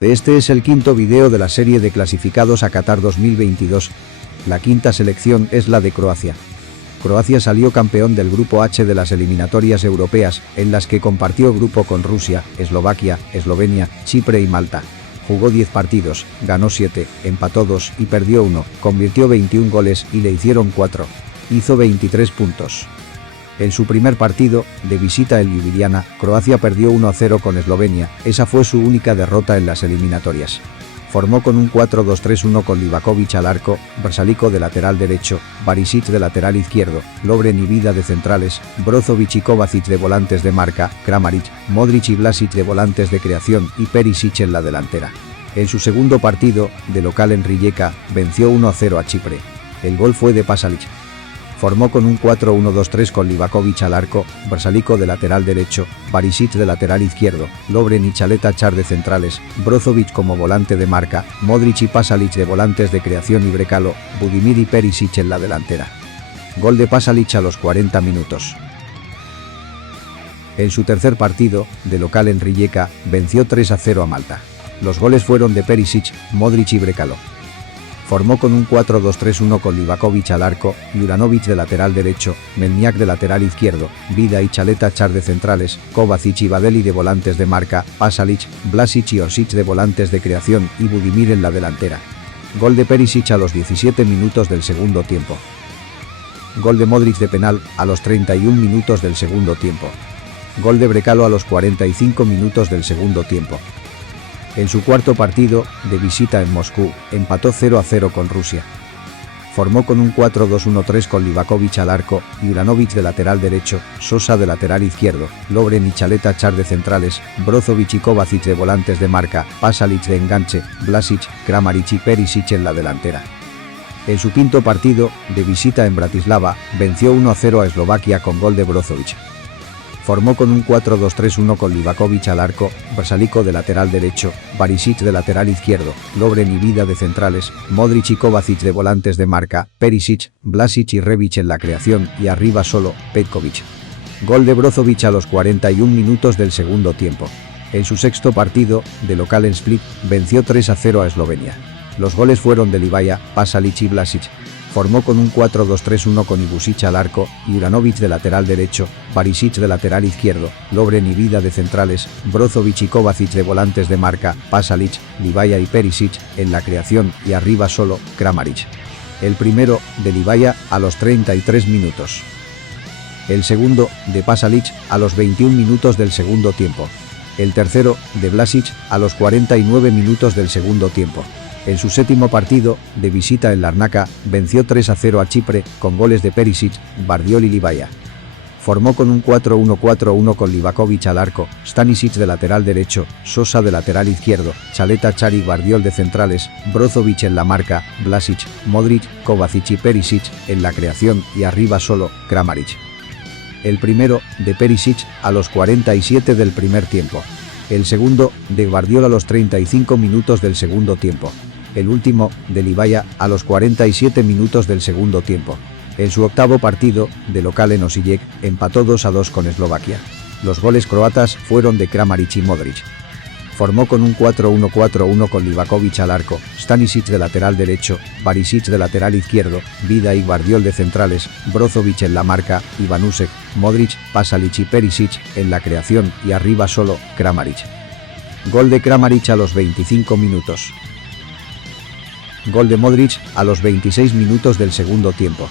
Este es el quinto video de la serie de clasificados a Qatar 2022. La quinta selección es la de Croacia. Croacia salió campeón del grupo H de las eliminatorias europeas, en las que compartió grupo con Rusia, Eslovaquia, Eslovenia, Chipre y Malta. Jugó 10 partidos, ganó 7, empató 2 y perdió 1, convirtió 21 goles y le hicieron 4. Hizo 23 puntos. En su primer partido, de visita en Ljubljana, Croacia perdió 1-0 con Eslovenia, esa fue su única derrota en las eliminatorias. Formó con un 4-2-3-1 con Livakovic al arco, Vrsaljko de lateral derecho, Barisic de lateral izquierdo, Lovren y Vida de centrales, Brozovic y Kovacic de volantes de marca, Kramaric, Modric y Vlasic de volantes de creación y Perisic en la delantera. En su segundo partido, de local en Rijeka, venció 1-0 a Chipre. El gol fue de Pasalic. Formó con un 4-1-2-3 con Livakovic al arco, Vrsaljko de lateral derecho, Barisic de lateral izquierdo, Lovren y Chaleta Char de centrales, Brozovic como volante de marca, Modric y Pasalic de volantes de creación y Brekalo, Budimir y Perisic en la delantera. Gol de Pasalic a los 40 minutos. En su tercer partido, de local en Rijeka, venció 3-0 a Malta. Los goles fueron de Perisic, Modric y Brekalo. Formó con un 4-2-3-1 con Livakovic al arco, Juranovic de lateral derecho, Melniak de lateral izquierdo, Vida y Chaleta Char de centrales, Kovacic y Badeli de volantes de marca, Pasalic, Vlasic y Orsic de volantes de creación y Budimir en la delantera. Gol de Perisic a los 17 minutos del segundo tiempo. Gol de Modric de penal a los 31 minutos del segundo tiempo. Gol de Brekalo a los 45 minutos del segundo tiempo. En su cuarto partido, de visita en Moscú, empató 0-0 con Rusia. Formó con un 4-2-1-3 con Livakovic al arco, Juranovic de lateral derecho, Sosa de lateral izquierdo, Lovren y Chaleta Char de centrales, Brozovic y Kovacic de volantes de marca, Pasalic de enganche, Vlasic, Kramaric y Perisic en la delantera. En su quinto partido, de visita en Bratislava, venció 1-0 a Eslovaquia con gol de Brozovic. Formó con un 4-2-3-1 con Livakovic al arco, Vrsaljko de lateral derecho, Barisic de lateral izquierdo, Lovren y Vida de centrales, Modric y Kovacic de volantes de marca, Perisic, Vlasic y Rebic en la creación y arriba solo, Petkovic. Gol de Brozovic a los 41 minutos del segundo tiempo. En su sexto partido, de local en Split, venció 3-0 a Eslovenia. Los goles fueron de Livaja, Pasalic y Vlasic. Formó con un 4-2-3-1 con Ibusic al arco, Juranovic de lateral derecho, Barisic de lateral izquierdo, Lovren y Vida de centrales, Brozovic y Kovacic de volantes de marca, Pasalic, Livaja y Perisic en la creación y arriba solo, Kramaric. El primero, de Livaja, a los 33 minutos. El segundo, de Pasalic, a los 21 minutos del segundo tiempo. El tercero, de Vlasic, a los 49 minutos del segundo tiempo. En su séptimo partido, de visita en Larnaca, venció 3-0 a Chipre, con goles de Perisic, Gvardiol y Livaja. Formó con un 4-1-4-1 con Livakovic al arco, Stanisic de lateral derecho, Sosa de lateral izquierdo, Chaleta Char y Gvardiol de centrales, Brozovic en la marca, Vlasic, Modric, Kovacic y Perisic en la creación y arriba solo, Kramaric. El primero, de Perisic, a los 47 del primer tiempo. El segundo, de Gvardiol a los 35 minutos del segundo tiempo. El último, de Livaja, a los 47 minutos del segundo tiempo. En su octavo partido, de local en Osijek, empató 2-2 con Eslovaquia. Los goles croatas fueron de Kramaric y Modric. Formó con un 4-1-4-1 con Livakovic al arco, Stanisic de lateral derecho, Barisic de lateral izquierdo, Vida y Gvardiol de centrales, Brozovic en la marca, Ivanusek, Modric, Pasalic y Perisic en la creación y arriba solo, Kramaric. Gol de Kramaric a los 25 minutos. Gol de Modric a los 26 minutos del segundo tiempo.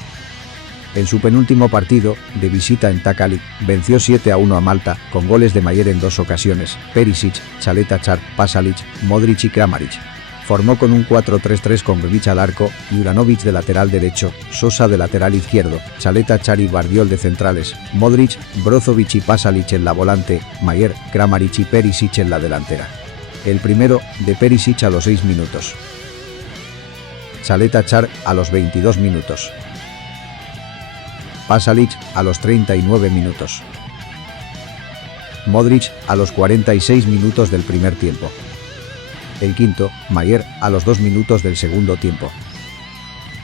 En su penúltimo partido, de visita en Takali, venció 7-1 a Malta, con goles de Mayer en 2 ocasiones, Perisic, Chaleta Char, Pasalic, Modric y Kramaric. Formó con un 4-3-3 con Rebic al arco, Juranovic de lateral derecho, Sosa de lateral izquierdo, Chaleta Char y Gvardiol de centrales, Modric, Brozovic y Pasalic en la volante, Mayer, Kramaric y Perisic en la delantera. El primero, de Perisic a los 6 minutos. Chaleta Char a los 22 minutos. Pasalic a los 39 minutos. Modric a los 46 minutos del primer tiempo. El quinto, Mayer, a los 2 minutos del segundo tiempo.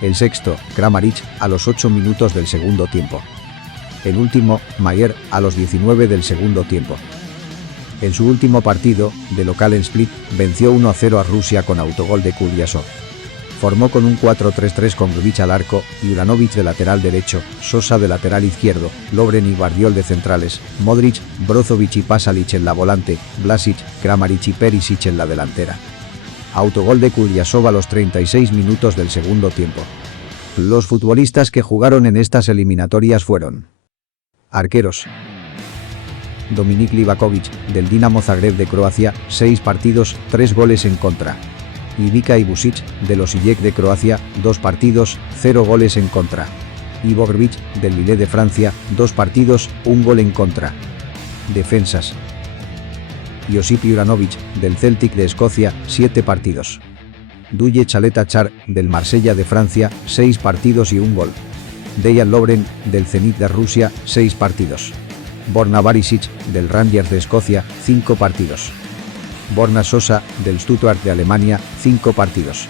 El sexto, Kramaric, a los 8 minutos del segundo tiempo. El último, Mayer, a los 19 del segundo tiempo. En su último partido, de local en Split, venció 1-0 a Rusia con autogol de Kulyasov. Formó con un 4-3-3 con Grbić al arco, Juranović de lateral derecho, Sosa de lateral izquierdo, Lovren y Gvardiol de centrales, Modric, Brozovic y Pasalic en la volante, Vlasic, Kramaric y Perisic en la delantera. Autogol de Kulyasov a los 36 minutos del segundo tiempo. Los futbolistas que jugaron en estas eliminatorias fueron: arqueros: Dominik Livakovic, del Dinamo Zagreb de Croacia, 6 partidos, 3 goles en contra. Ivica Ibusic, de los Osijek de Croacia, 2 partidos, 0 goles en contra. Ivo Grbić, del Lille de Francia, 2 partidos, 1 gol en contra. Defensas: Josip Juranovic, del Celtic de Escocia, 7 partidos. Duje Chaleta-Char, del Marsella de Francia, 6 partidos y 1 gol. Dejan Lovren, del Zenit de Rusia, 6 partidos. Borna Barisic, del Rangers de Escocia, 5 partidos. Borna Sosa, del Stuttgart de Alemania, 5 partidos.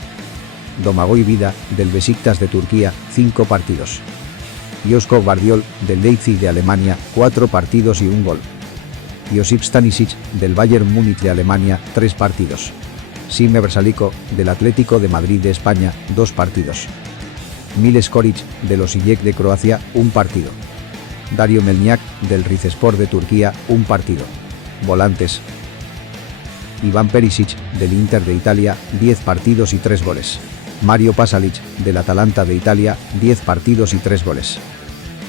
Domagoj Vida, del Besiktas de Turquía, 5 partidos. Joško Gvardiol, del Leipzig de Alemania, 4 partidos y 1 gol. Josip Stanisic, del Bayern Múnich de Alemania, 3 partidos. Sime Vrsaljko, del Atlético de Madrid de España, 2 partidos. Miles Koric, de los Osijek de Croacia, 1 partido. Dario Melniak, del Rizespor de Turquía, 1 partido. Volantes: Ivan Perisic, del Inter de Italia, 10 partidos y 3 goles. Mario Pasalic, del Atalanta de Italia, 10 partidos y 3 goles.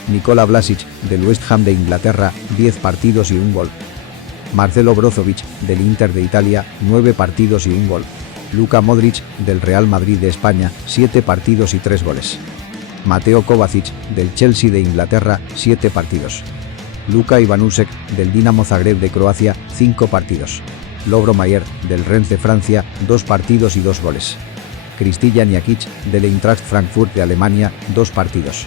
Nikola Vlasic, del West Ham de Inglaterra, 10 partidos y 1 gol. Marcelo Brozovic, del Inter de Italia, 9 partidos y 1 gol. Luka Modric, del Real Madrid de España, 7 partidos y 3 goles. Mateo Kovacic, del Chelsea de Inglaterra, 7 partidos. Luka Ivanusek, del Dinamo Zagreb de Croacia, 5 partidos. Lovro Mayer, del Rennes de Francia, 2 partidos y 2 goles. Kristija Njakic, del Eintracht Frankfurt de Alemania, 2 partidos.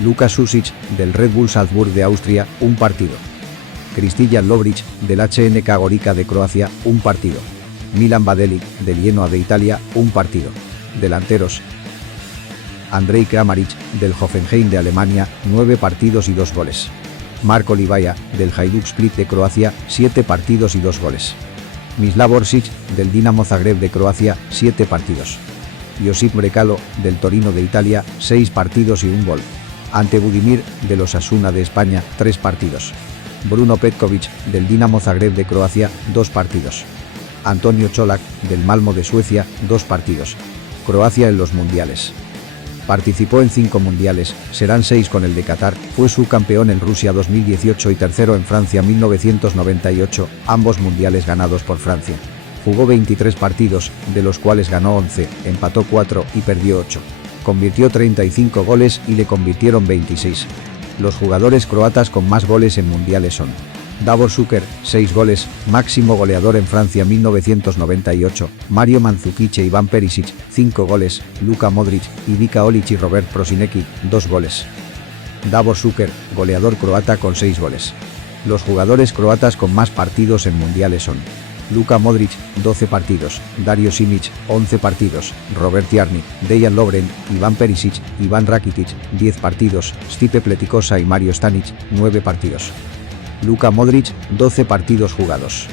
Luka Susic, del Red Bull Salzburg de Austria, 1 partido. Kristijan Lovric, del HNK Gorica de Croacia, 1 partido. Milan Badelic, del Genoa de Italia, 1 partido. Delanteros: Andrej Kramaric, del Hoffenheim de Alemania, 9 partidos y 2 goles. Marko Livaja, del Hajduk Split de Croacia, 7 partidos y 2 goles. Mislav Orsic, del Dinamo Zagreb de Croacia, 7 partidos. Josip Brekalo, del Torino de Italia, 6 partidos y 1 gol. Ante Budimir, del Osasuna de España, 3 partidos. Bruno Petkovic, del Dinamo Zagreb de Croacia, 2 partidos. Antonio Čolak, del Malmo de Suecia, 2 partidos. Croacia en los mundiales. Participó en 5 mundiales, serán 6 con el de Qatar, fue subcampeón en Rusia 2018 y tercero en Francia 1998, ambos mundiales ganados por Francia. Jugó 23 partidos, de los cuales ganó 11, empató 4 y perdió 8. Convirtió 35 goles y le convirtieron 26. Los jugadores croatas con más goles en mundiales son: Davor Šuker, 6 goles, máximo goleador en Francia 1998, Mario Mandzukic e Ivan Perisic, 5 goles, Luka Modric, Ivica Olic y Robert Prosinecki, 2 goles. Davor Šuker, goleador croata con 6 goles. Los jugadores croatas con más partidos en mundiales son: Luka Modric, 12 partidos, Dario Simic, 11 partidos, Robert Jarni, Dejan Lovren, Ivan Perisic, Ivan Rakitic, 10 partidos, Stipe Pletikosa y Mario Stanic, 9 partidos. Luka Modric, 12 partidos jugados.